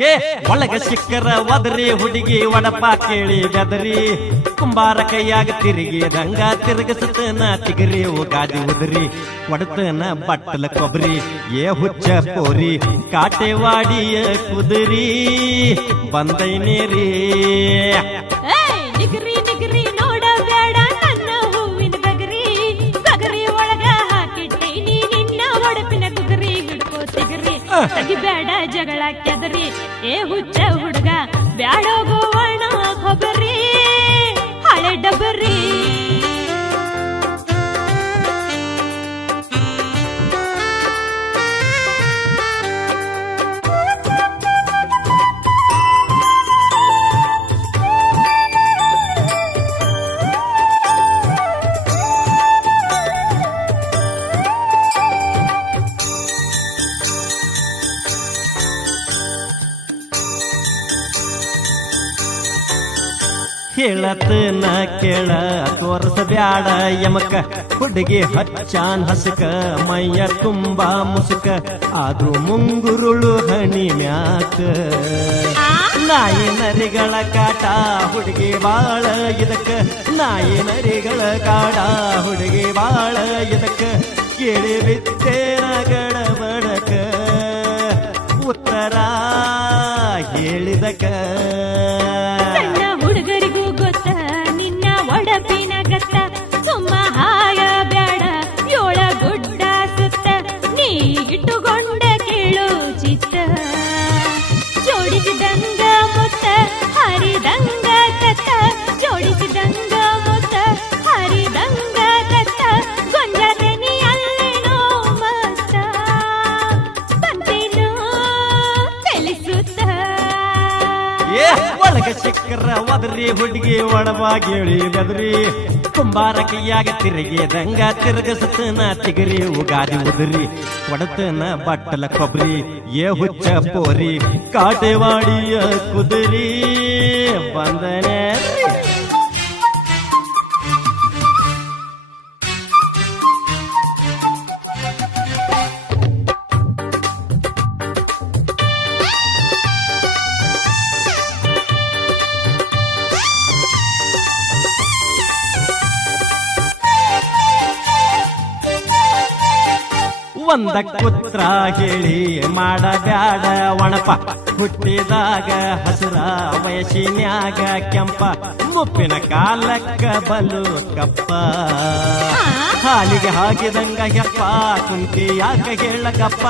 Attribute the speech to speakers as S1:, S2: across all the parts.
S1: ಏ, ಒಳಗ ಸಿಕ್ಕರ ಒದರಿ, ಹುಡುಗಿ ಒಡಪ ಕೇಳಿ ಬೆದರಿ. ಕುಂಬಾರ ಕೈಯಾಗ ತಿರುಗಿ ದಂಗ ನಾ ತಿಗರಿ ಗಾದಿ ಉದರಿ. ಒಡತನ ಬಟ್ಟಲ ಕೊಬ್ಬರಿ ಏ ಹುಚ್ಚ ಪೋರಿ ಕಾಟೆವಾಡಿಯ ಕುದುರಿ. ಬಂದೈನೇರಿ.
S2: ತೆಗಿಬೇಡ ಜಗಳ ಕೆದರಿ. ಏ ಹುಚ್ಚ ಹುಡುಗ ಬ್ಯಾಡೋಗೋ
S1: ಹೇಳತನ ಕೇಳ ತೋರಿಸಬ್ಯಾಡ ಯಮಕ. ಹುಡುಗಿ ಹಚ್ಚಾನ್ ಹಸಕ, ಮೈಯ ತುಂಬಾ ಮುಸುಕ. ಆದ್ರೂ ಮುಂಗುರುಳು ಹಣಿ ಮ್ಯಾಕ. ನಾಯಿ ನರಿಗಳ ಕಾಟ, ಹುಡುಗಿ ಬಾಳ ಇದಕ್ಕ. ನಾಯಿ ನರಿಗಳ ಕಾಡ, ಹುಡುಗಿ ಬಾಳ ಇದಕ್ಕ. ಕೇಳಿ ಬಿದ್ದೇನ ಗಡಬಡಕ ಉತ್ತರ ಹೇಳಿದಕ. ಒಳಗ ಸಿಕ್ಕರ ಒದರಿ ಹುಡುಗಿ ಒಡವಾಗಿ ಬೆದರಿ. ಕುಂಬಾರ ಕೈಯಾಗ ತಿರುಗಿ ದಂಗ ತಿರುಗಸತನ ತಿಗರಿ ಉಗಾದಿ ಉದ್ರಿ. ಒಡತನ ಬಟ್ಟಲ ಕೊಬ್ಬರಿ ಏ ಹುಚ್ಚ ಪೋರಿ. ಕಾಟೆವಾಡಿಯ ಕುದುರಿ ಬಂದನೆ ಒಂದ ಕುತ್ರ ಹೇಳಿ ಮಾಡಬ್ಯಾಡ ಒಣಪ. ಹುಟ್ಟಿದಾಗ ಹಸುರ ವಯಸ್ಸಿನ್ಯಾಗ ಕೆಂಪ. ಮುಪ್ಪಿನ ಕಾಲಕ್ಕ ಬಲು ಕಪ್ಪ. ಹಾಲಿಗೆ ಹಾಕಿದಂಗ ಹೆಪ್ಪ, ಕುಂತಿ ಯಾಕ ಹೇಳಕಪ್ಪ.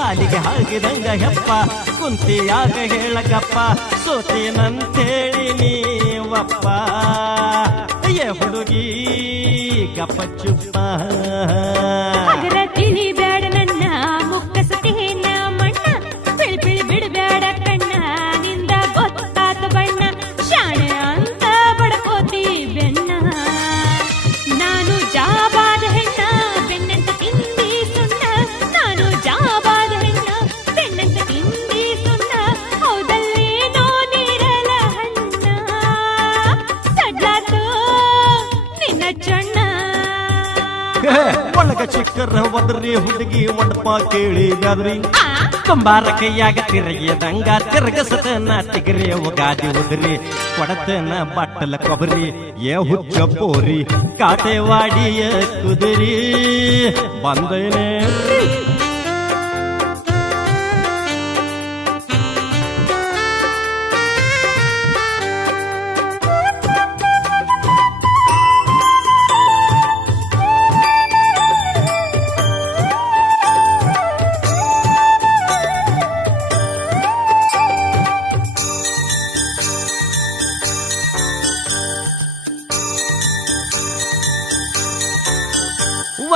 S1: ಹಾಲಿಗೆ ಹಾಕಿದಂಗ ಹೆಪ್ಪ, ಕುಂತಿ ಯಾಕ ಹೇಳಕಪ್ಪ. ಸೋತೇನಂತೇಳಿ ನೀವಪ್ಪ. ಅಯ್ಯ ಹುಡುಗಿ ಗಪ್ಪ ಚುಪ್ಪ. ಒಳಗ ಒದ್ರಿ ಹುಡುಗಿ ಒಡಪ ಕೇಳಿ ಬೆದರಿ ಕುಂಬಾರ ಕೈಯಾಗ ತಿರುಗಿದಂಗ ತಿರುಗಸತನ ತಿಗರಿ ಉಗಾದಿ ಉದ್ರಿ, ಕೊಡತನ ಬಟ್ಟಲ ಕೊಬ್ಬರಿ ಏ ಹುಚ್ಚ ಪೋರಿ ಕಾಟೆವಾಡಿಯ ಕುದುರಿ ಬಂದೇನೆ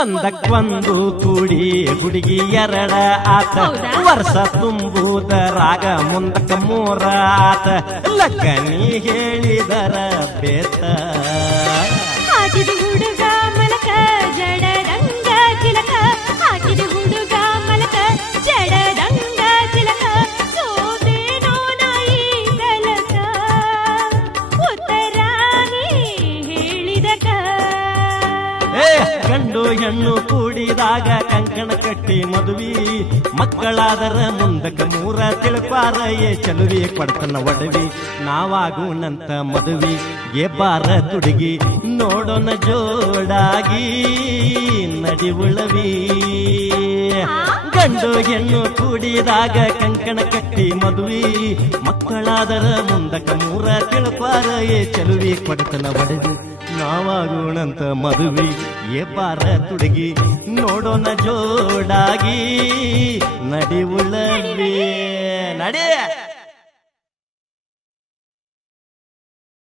S1: ಒಂದಕ್ಕೊಂದು ಕೂಡಿ ಹುಡುಗಿ ಎರಡ ಆತ.
S2: ವರ್ಷ
S1: ವರ್ಷ ತುಂಬುದರಾಗ ಮುಂದಕ್ಕ ಮೂರ ಆತ. ಲಕ್ಕನಿ ಹೇಳಿದರ ಬೇತ.
S2: ಹುಡುಗ
S1: ಗಂಡು ಹೆಣ್ಣು ಕೂಡಿದಾಗ ಕಂಕಣ ಕಟ್ಟಿ ಮದುವಿ. ಮಕ್ಕಳಾದರ ಮುಂದಕ್ಕೆ ಮೂರ ತಿಳ್ಪಾರ, ಏ ಚಲುವಿ, ಕೊಡ್ತನ ಒಡವಿ ನಾವಾಗುಣಂತ ಮದುವಿ. ಬಾರ ತುಡುಗಿ, ನೋಡೋಣ ಜೋಡಾಗಿ ನಡಿವುಳವಿ ಗಂಡು ಹೆಣ್ಣು ಕೂಡಿದಾಗ ಕಂಕಣ ಕಟ್ಟಿ ಮದುವೆ. ಮಕ್ಕಳಾದರ ಮುಂದಕ ಮೂರ ತಿಳ್ಪಾರ, ಏ ಚಲುವಿ ಕೊಡ್ತನ ಒಡೆದು ನಾವಾಗೋಣಂತ ಮದುವೆ. ಏ ಪಾರ ತುಡುಗಿ, ನೋಡೋಣ ಜೋಡಾಗಿ. ನಡಿವುಳವಿ ನಡಿ.